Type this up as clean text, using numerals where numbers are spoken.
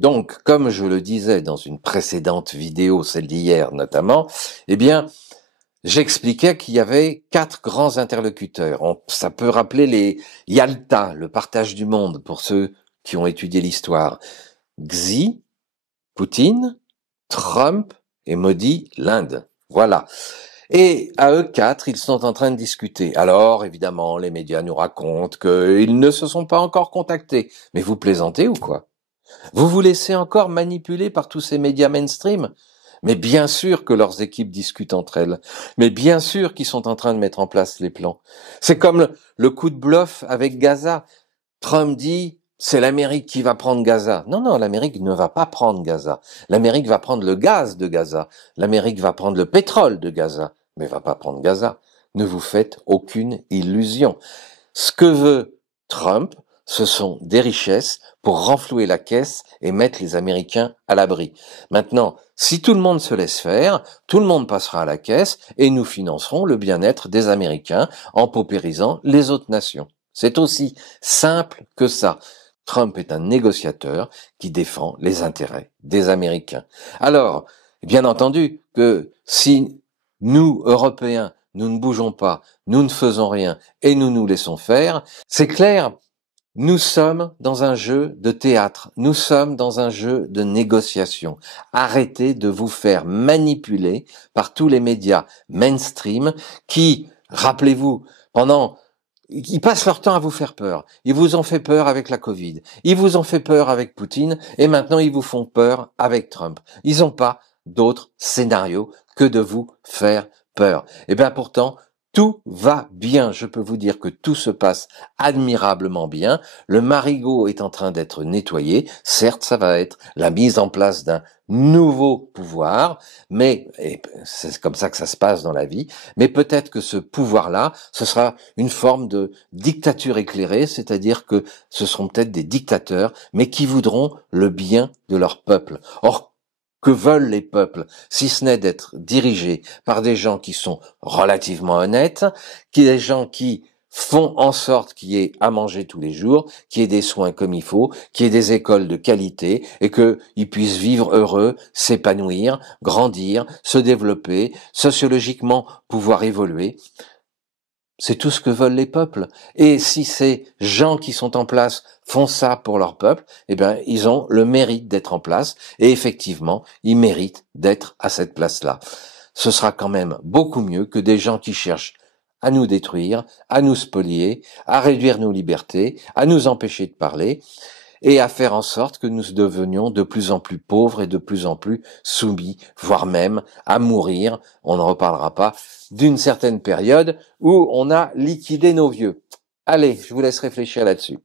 Donc, comme je le disais dans une précédente vidéo, celle d'hier notamment, eh bien, j'expliquais qu'il y avait 4 grands interlocuteurs. Ça peut rappeler les Yalta, le partage du monde, pour ceux qui ont étudié l'histoire. Xi, Poutine, Trump et Modi, l'Inde. Voilà. Et à eux 4, ils sont en train de discuter. Alors, évidemment, les médias nous racontent qu'ils ne se sont pas encore contactés. Mais vous plaisantez ou quoi? Vous vous laissez encore manipuler par tous ces médias mainstream? Mais bien sûr que leurs équipes discutent entre elles. Mais bien sûr qu'ils sont en train de mettre en place les plans. C'est comme le coup de bluff avec Gaza. Trump dit, c'est l'Amérique qui va prendre Gaza. Non, non, l'Amérique ne va pas prendre Gaza. L'Amérique va prendre le gaz de Gaza. L'Amérique va prendre le pétrole de Gaza, mais va pas prendre Gaza. Ne vous faites aucune illusion. Ce que veut Trump, ce sont des richesses pour renflouer la caisse et mettre les Américains à l'abri. Maintenant, si tout le monde se laisse faire, tout le monde passera à la caisse et nous financerons le bien-être des Américains en paupérisant les autres nations. C'est aussi simple que ça. Trump est un négociateur qui défend les intérêts des Américains. Alors, bien entendu que si nous, Européens, nous ne bougeons pas, nous ne faisons rien et nous nous laissons faire, c'est clair, nous sommes dans un jeu de théâtre, nous sommes dans un jeu de négociation. Arrêtez de vous faire manipuler par tous les médias mainstream qui, rappelez-vous, ils passent leur temps à vous faire peur. Ils vous ont fait peur avec la Covid. Ils vous ont fait peur avec Poutine. Et maintenant, ils vous font peur avec Trump. Ils n'ont pas d'autre scénario que de vous faire peur. Et bien pourtant, tout va bien. Je peux vous dire que tout se passe admirablement bien. Le marigot est en train d'être nettoyé. Certes, ça va être la mise en place d'un nouveau pouvoir, mais et c'est comme ça que ça se passe dans la vie. Mais peut-être que ce pouvoir-là, ce sera une forme de dictature éclairée, c'est-à-dire que ce seront peut-être des dictateurs, mais qui voudront le bien de leur peuple. Or, que veulent les peuples, si ce n'est d'être dirigés par des gens qui sont relativement honnêtes, des gens qui font en sorte qu'il y ait à manger tous les jours, qu'il y ait des soins comme il faut, qu'il y ait des écoles de qualité et qu'ils puissent vivre heureux, s'épanouir, grandir, se développer, sociologiquement pouvoir évoluer. C'est tout ce que veulent les peuples. Et si ces gens qui sont en place font ça pour leur peuple, eh bien, ils ont le mérite d'être en place. Et effectivement, ils méritent d'être à cette place-là. Ce sera quand même beaucoup mieux que des gens qui cherchent à nous détruire, à nous spolier, à réduire nos libertés, à nous empêcher de parler et à faire en sorte que nous devenions de plus en plus pauvres et de plus en plus soumis, voire même à mourir. On n'en reparlera pas, d'une certaine période où on a liquidé nos vieux. Allez, je vous laisse réfléchir là-dessus.